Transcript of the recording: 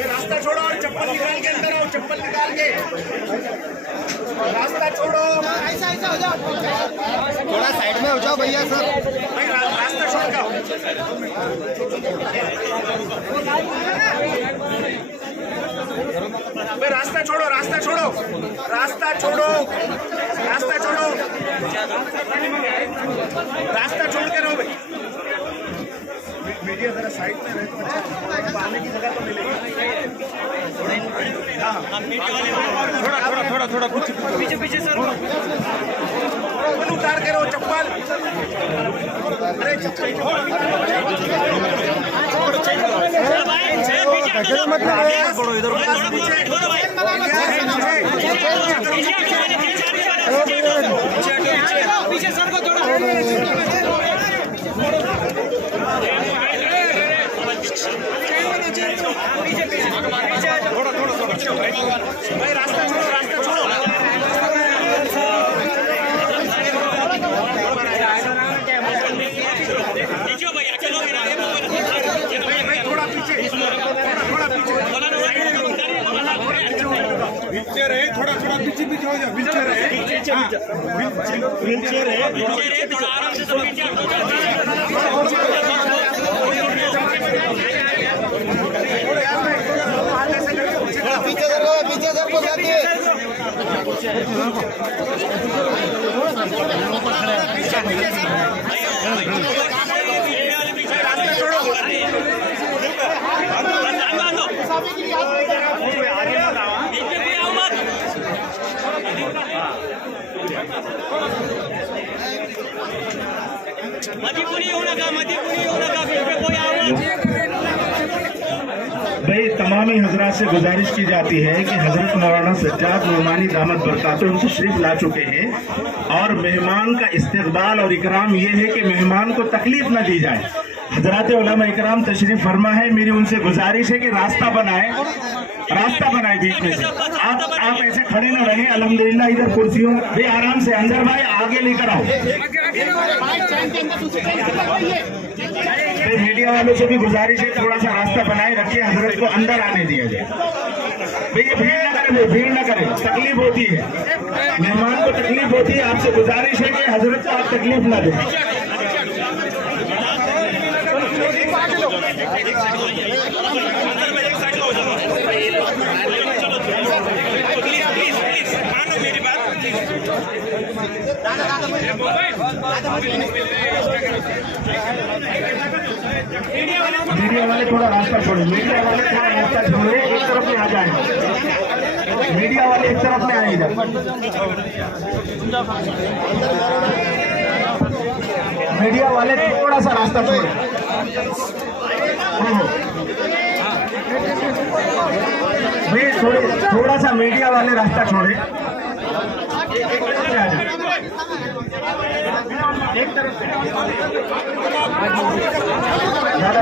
रास्ता छोड़ो और चप्पल निकाल के अंदर आओ, चप्पल निकाल के रास्ता छोड़ो। ऐसा ऐसा हो जाओ, थोड़ा साइड में हो जाओ भैया सर। भाई रास्ता छोड़ जाओ। भाई रास्ता छोड़ो, रास्ता छोड़ो, रास्ता छोड़ो, रास्ता छोड़ो, रास्ता छोड़ के रहो भाई। मीडिया जरा साइड में रहे तो आने की जगह तो मिलेगी। थोड़ा पीछे पीछे सर। उतार के रहो चप्पल। अरे चप्पल पीछे सर को थोड़ा भाई रास्ता छोड़ो, रास्ता छोड़ो। भाई थोड़ा पीछे, थोड़ा पीछे, पीछे रहे, थोड़ा पीछे हो जाए, पीछे रहे, पीछे रहे, थोड़ा आराम से पीछे सर को जाके रास्ता छोड़ो। भाई तमामी हजरात से गुजारिश की जाती है कि हजरत मौलाना सज्जाद नुमानी दामत बरकातुहू तशरीफ ला चुके हैं और मेहमान का इस्तकबाल और इकराम ये है कि मेहमान को तकलीफ न दी जाए। हजरात उलमा इकराम तशरीफ फरमा है, मेरी उनसे गुजारिश है कि रास्ता बनाए बीच में से। आप ऐसे खड़े न रहे। अल्हम्दुलिल्लाह इधर कुर्सियों भी आराम से अंदर भाई आगे लेकर आओ। मीडिया वालों से भी गुजारिश है थोड़ा सा रास्ता बनाए रखिए, हजरत को अंदर आने दिया जाए। भैया भीड़ न करें, तकलीफ होती है, मेहमान को तकलीफ होती है। आपसे गुजारिश है कि हजरत को आप तकलीफ न दें। मीडिया वाले थोड़ा रास्ता छोड़े, मीडिया वाले थोड़ा रास्ता छोड़े, एक तरफ में आ जाए। मीडिया वाले एक तरफ में आए इधर। मीडिया वाले थोड़ा सा रास्ता छोड़े। भाई थोड़ा सा मीडिया वाले रास्ता छोड़े। एक तरफ ज़्यादा